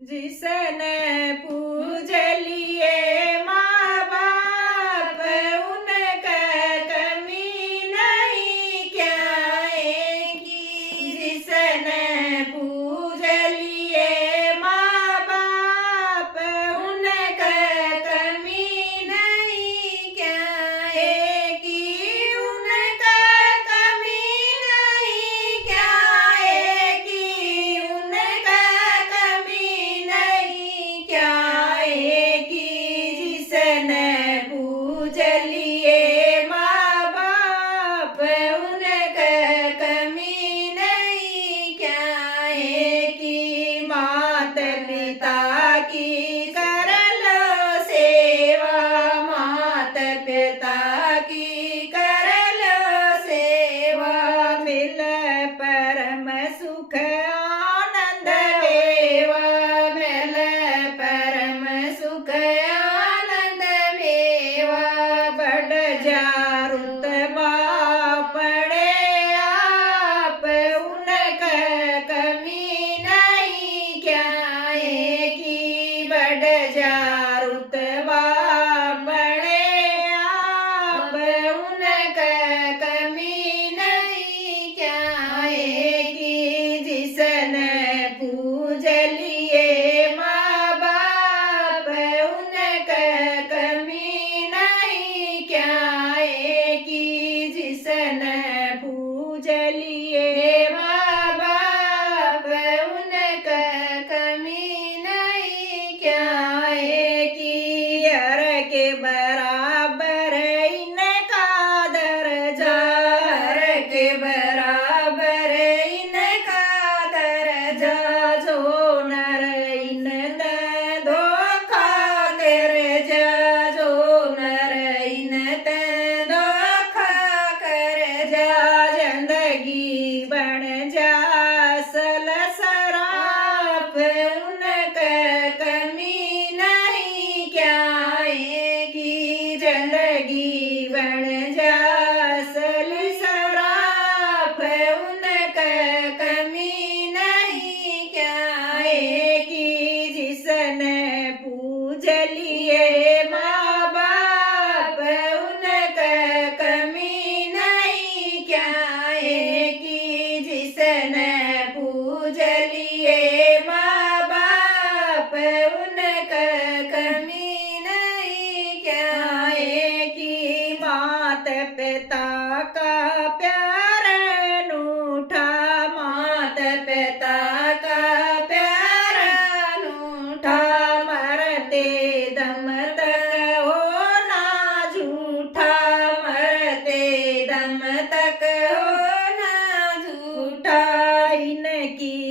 जिसने पूज लिए माँ बाप उनका कमी नहीं क्या आएगी। जिसने पूज लिए माँ बाप उनका कमी नहीं क्या आएगी। उनका कमी नहीं क्या आएगी। उनका कमी नहीं क्या आएगी। जिसने पूज लिए माँ बाप उनका कमी नहीं क्या आएगी। माता पिता की कर लो सेवा। माता पिता की कर लो सेवा। मिल परम सुख आनंद देवा। मिल परम सुख आनंद देवा। बढ़ जा रुतबा पड़े आप उनका कमी नहीं क्या आएगी। बढ़ जा रुतबा पड़े आप उनका कमी नहीं क्या आएगी। जिसने पूज लिए माँ बाप उनका कमी नहीं क्या आएगी। जिसने पूज लिए माँ बाप उनका कमी नहीं क्या आएगी। हर के बराबर इनका दर्जा। हर के बराबर इनका दर्जा। जो नर इन धोखा कर जा। जो नर इन धोखा कर जा। जिंदगी बन जा सल सराप उनका कमी नहीं क्या आएगी। जिंदगी बन जा सल सराप उनका कमी नहीं क्या आएगी। जिसने पूज लिए माँ बाप उनका कमी नहीं क्या आएगी। जिसने पूज लिए माँ बाप उनका कमी नहीं क्या आएगी। माता पिता का प्यार अनूठा। माता पिता का प्यार अनूठा। मरते दम तक होना झूठा। मरते दम तक होना झूठा। इनकी